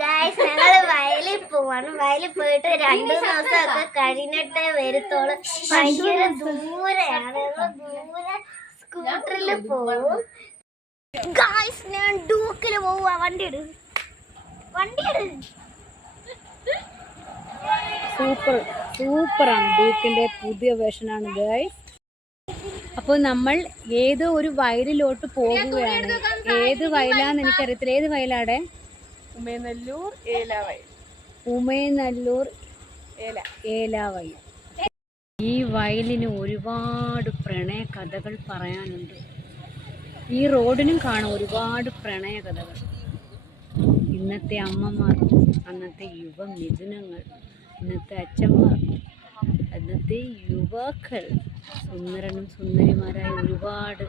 Guys ഞങ്ങൾ വയലിൽ പോവാണ്. വയലിൽ പോയിട്ട് രണ്ടു ദിവസമൊക്കെ കഴിഞ്ഞിട്ടേ വരുത്തോളൂ ഭയങ്കര ദൂരെയാണ്. ദൂരെ സ്കൂട്ടറിൽ പോവും. ഗായ്സ് ഞാൻ ഡൂക്കിൽ പോവാ. വണ്ടി ഇട്. വണ്ടി ഇട്. സൂപ്പർ സൂപ്പറാണ് ഡൂക്കിന്റെ പുതിയ വേഷനാണ് ഗൈസ് അപ്പോൾ നമ്മൾ ഏതോ ഒരു വയലിലോട്ട് പോകുകയാണ്. ഏത് വയലാന്ന് എനിക്കറിയത്തില്ല. ഏത് വയലാടെ? ഉമേനല്ലൂർ ഏലാവയൽ ഉമേനല്ലൂർ ഏല. ഏലാവയൽ ഈ വയലിന് ഒരുപാട് പ്രണയ കഥകൾ പറയാനുണ്ട്. ഈ റോഡിനും കാണാം ഒരുപാട് പ്രണയ കഥകൾ. ഇന്നത്തെ അമ്മമാർ അന്നത്തെ യുവ മിഥുനങ്ങൾ ഇന്നത്തെ അച്ഛന്മാർ അന്നത്തെ യുവാക്കൾ സുന്ദരനും സുന്ദരിമാരായ ഒരുപാട്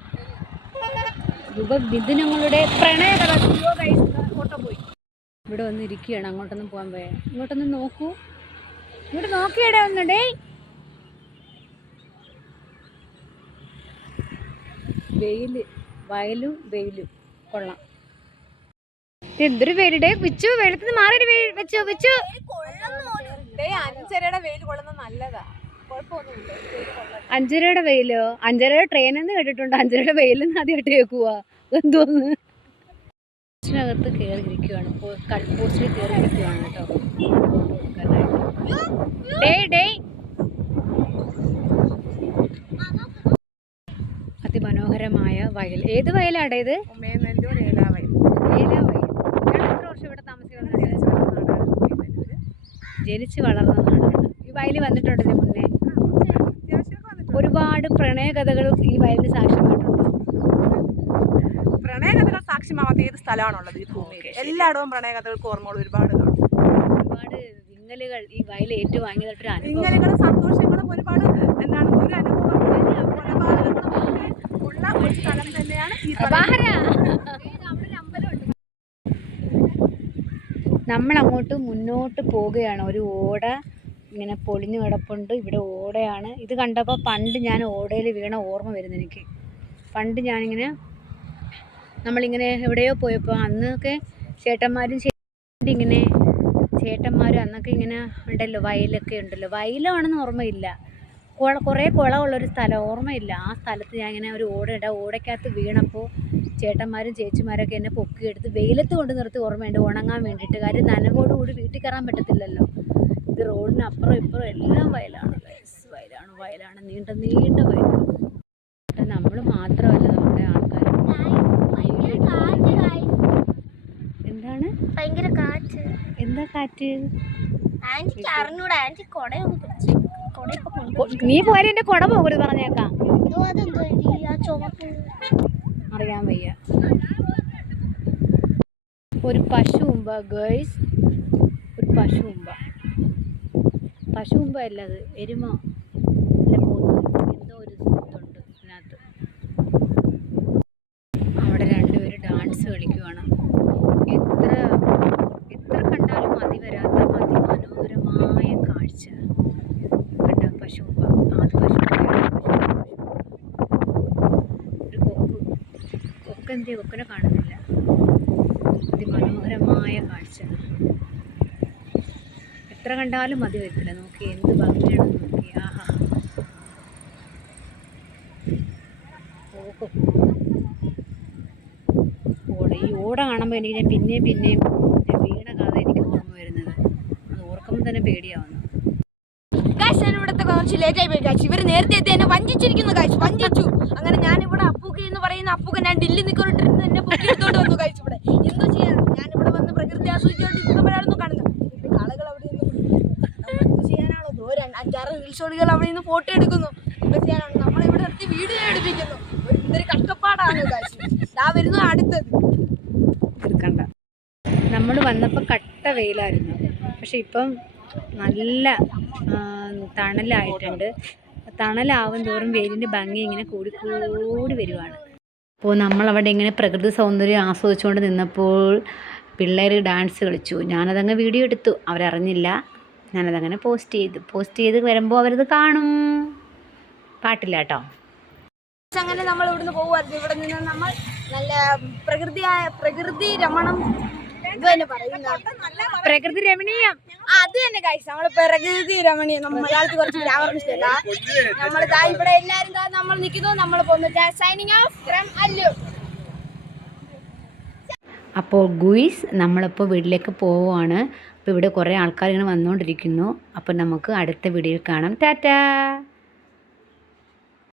യുവ മിഥുനങ്ങളുടെ പ്രണയ കഥ. ഓട്ടം പോയി. ഇവിടെ വന്ന് ഇരിക്കുകയാണ്. അങ്ങോട്ടൊന്നും പോകാൻ പോയ ഇങ്ങോട്ടൊന്ന് നോക്കൂ. ഇങ്ങോട്ട് നോക്കിയടെ ഒന്നുണ്ടേ വെയിൽ വയലും വെയിലും. കൊള്ളാം. എന്തൊരു വെയിലിടെ വിച്ചു വെള്ളത്തിൽ മാറിയൊരു മാറി വെച്ചു വെച്ചു. അഞ്ചരയുടെ വെയിൽ കൊള്ളുന്നത് നല്ലതാ. വെയിൽ. അഞ്ചരയുടെ വെയിലോ? അഞ്ചരയുടെ ട്രെയിൻ എന്ന് കേട്ടിട്ടുണ്ട്. അഞ്ചരയുടെ വെയിലെന്ന് ആദ്യമായിട്ട് കേൾക്കുവാ. എന്തോന്ന്? ിനകത്ത് കയറി ഇരിക്കുവാണ് കയറിയിരിക്കുകയാണ് കൾപോസ്റ്റിൽ കയറി ഇരിക്കുവാണ് കേട്ടോ അതിമനോഹരമായ വയൽ. ഏത് വയലാടേ ഇത്? ഉമേനല്ലൂർ ഏലാവൈ ഏലാ വയൽ എത്ര വർഷം ഇവിടെ താമസിക്കുന്നത്? ജനിച്ച് വളർന്ന നാടാണ് ഈ വയലിൽ വന്നിട്ടുണ്ട് മുന്നേ? ഒരുപാട് പ്രണയകഥകൾ ഈ വയലിന് സാക്ഷ്യമായിട്ടുണ്ട് സാക്ഷ്യമാവാത്ത ഏത് സ്ഥലമാണുള്ളത് ഈ ഭൂമിയിൽ? എല്ലായിടവും പ്രണയകഥകൾക്ക് ഓർമ്മകൾ ഒരുപാട് കാണും. ഒരുപാട് വിങ്ങലുകൾ ഈ വയൽ ഏറ്റുവാങ്ങിയതായിട്ടൊരു അനുഭവം. സന്തോഷങ്ങളും ഒരുപാട് എന്താണ് ഒരു അനുഭവം ഒക്കെ ഉള്ള ഒരു സ്ഥലം തന്നെയാണ് ഈ നമ്മൾ അങ്ങോട്ട് മുന്നോട്ട് പോവുകയാണ്. ഒരു ഓട ഇങ്ങനെ പൊളിഞ്ഞു കിടപ്പുണ്ട്. ഇവിടെ ഓടയാണ്. ഇത് കണ്ടപ്പോൾ പണ്ട് ഞാൻ ഓടയിൽ വീണ ഓർമ്മ വരുന്നു എനിക്ക്. പണ്ട് ഞാനിങ്ങനെ നമ്മളിങ്ങനെ എവിടെയോ പോയപ്പോൾ അന്നൊക്കെ ചേട്ടന്മാരും ഇങ്ങനെ ചേട്ടന്മാരും അന്നൊക്കെ ഇങ്ങനെ ഉണ്ടല്ലോ വയലൊക്കെ ഉണ്ടല്ലോ. വയലാണെന്ന് ഓർമ്മയില്ല. കുള കുറേ കുളമുള്ളൊരു സ്ഥലം ഓർമ്മയില്ല. ആ സ്ഥലത്ത് ഞാൻ ഇങ്ങനെ ഒരു ഓടയിട ഓടയ്ക്കകത്ത് വീണപ്പോൾ ചേട്ടന്മാരും ചേച്ചിമാരൊക്കെ എന്നെ പൊക്കിയെടുത്ത് വെയിലത്ത് കൊണ്ട് നിർത്തി ഓർമ്മയുണ്ട്. ഉണങ്ങാൻ വേണ്ടിയിട്ട്. കാര്യം നനവോട് കൂടി വീട്ടിൽ കയറാൻ പറ്റത്തില്ലല്ലോ. ഇത് റോഡിന് അപ്പുറം ഇപ്പുറം എല്ലാം വയലാണ്. വയലാണ് വയലാണ്. നീണ്ട നീണ്ട വയലാണ് നമ്മൾ മാത്രമല്ല നമ്മുടെ ആൾക്കാർ. എന്താണ്? ഭയങ്കര കാറ്റ്. എന്താ കാറ്റ്? ആന്റിക്ക് അറിഞ്ഞൂടാ. ആന്റി കൊട നീ പോരെ എന്റെ കുട പോകരുത് പറഞ്ഞേക്കാം. അറിയാൻ വയ്യ. ഒരു പശു ഉമ്പ ഗേൾസ് ഒരു പശു ഉമ്പ പശു അല്ല അത് എരുമ അല്ല പോത്ത് എന്തോ ഒരു ഇതുണ്ട് ഇതിനകത്ത് അവിടെ രണ്ടുപേര് ഡാൻസ് കളിക്കുവാണ് എത്ര എത്ര കണ്ടാലും മതി വരാത്ത അതിമനോഹരമായ കാഴ്ച കണ്ട പശു ആദ്യ പശുവുമ്പ ഒരു കൊക്ക് കൊക്കെന്തേ കൊക്കിനെ കാണുന്നില്ല. അതിമനോഹരമായ കാഴ്ച. എത്ര കണ്ടാലും മതി വരത്തില്ല നോക്കി എന്ത് ഭംഗിയാണ് നോക്കി. ആഹാ. ഓട ഈ ഓട കാണുമ്പോൾ എനിക്ക് ഞാൻ പിന്നെയും പിന്നെയും വീണ കഥ എനിക്ക് ഓർമ്മ വരുന്നത്. അത് ഓർക്കുമ്പോൾ തന്നെ പേടിയാവുന്നു. കുറച്ച് ലേറ്റ് ആയി പോയി കാശ് ഇവർ നേരത്തെ എത്തി എന്നെ വഞ്ചിച്ചിരിക്കുന്നു കാശ് വഞ്ചിച്ചു. അങ്ങനെ ഞാൻ ഇവിടെ അപ്പൂക്ക് എന്ന് പറയുന്ന അപ്പൂക്ക് ഞാൻ ഡില്ലി നിൽക്കൊണ്ടിരുന്ന് എന്നെ പൊക്കി എടുത്തോണ്ട് വന്നു കാശ് ഇവിടെ. എന്തോ ചെയ്യാൻ? ഞാൻ ഇവിടെ വന്ന് പ്രകൃതി ആസ്വദിച്ചുകൊണ്ട് ഇരിക്കുമ്പോഴായിരുന്നു കാണുന്നത്. കളകൾ അവിടെ നിന്ന് ചെയ്യാനാണോ ദൂരം അഞ്ചാറ് റീൽസോടുകൾ അവിടെ നിന്ന് ഫോട്ടോ എടുക്കുന്നു. ചെയ്യാനാണ്? നമ്മൾ ഇവിടെ നിർത്തി വീഡിയോ എടുപ്പിക്കുന്നു. ഒരു കഷ്ടപ്പാടാണ് കാശ് ദാ വരുന്നു അടുത്തത് നമ്മൾ വന്നപ്പോൾ കട്ട വെയിലായിരുന്നു. പക്ഷെ ഇപ്പം നല്ല തണലായിട്ടുണ്ട്. തണലാവും തോറും വെയിലിന്റെ ഭംഗി ഇങ്ങനെ കൂടി കൂടി വരുവാണ്. അപ്പോൾ നമ്മളവിടെ ഇങ്ങനെ പ്രകൃതി സൗന്ദര്യം ആസ്വദിച്ചുകൊണ്ട് നിന്നപ്പോൾ പിള്ളേർ ഡാൻസ് കളിച്ചു. ഞാനതങ്ങ് വീഡിയോ എടുത്തു. അവരറിഞ്ഞില്ല. ഞാനതങ്ങനെ പോസ്റ്റ് ചെയ്തു. പോസ്റ്റ് ചെയ്ത് വരുമ്പോൾ അവരത് കാണും. പാട്ടില്ല കേട്ടോ. അങ്ങനെ നമ്മൾ ഇവിടുന്ന് പോകുമായിരുന്നു ഇവിടെ നിന്ന് നമ്മൾ നല്ല പ്രകൃതിയായ പ്രകൃതി രമണം ഇത് തന്നെ പറയുന്ന പ്രകൃതി രമണീയം. അത് തന്നെ കഴിച്ചു നമ്മൾ പ്രകൃതി രമണീയം. നമ്മൾ മലയാളത്തിൽ കുറച്ച് ഗ്രാമറിഷ്ടല്ല നമ്മൾ ഇവിടെ എല്ലാരും നമ്മൾ നിൽക്കുന്നു നമ്മൾ പോകുന്നു സൈനിങ് ഓഫ് ഫ്രം അല്ലു. അപ്പോൾ ഗുയിസ് നമ്മളിപ്പോൾ വീട്ടിലേക്ക് പോവുകയാണ് അപ്പോൾ ഇവിടെ കുറേ ആൾക്കാർ ഇങ്ങനെ വന്നുകൊണ്ടിരിക്കുന്നു അപ്പോൾ നമുക്ക് അടുത്ത വീഡിയോയിൽ കാണാം. ടാറ്റാ!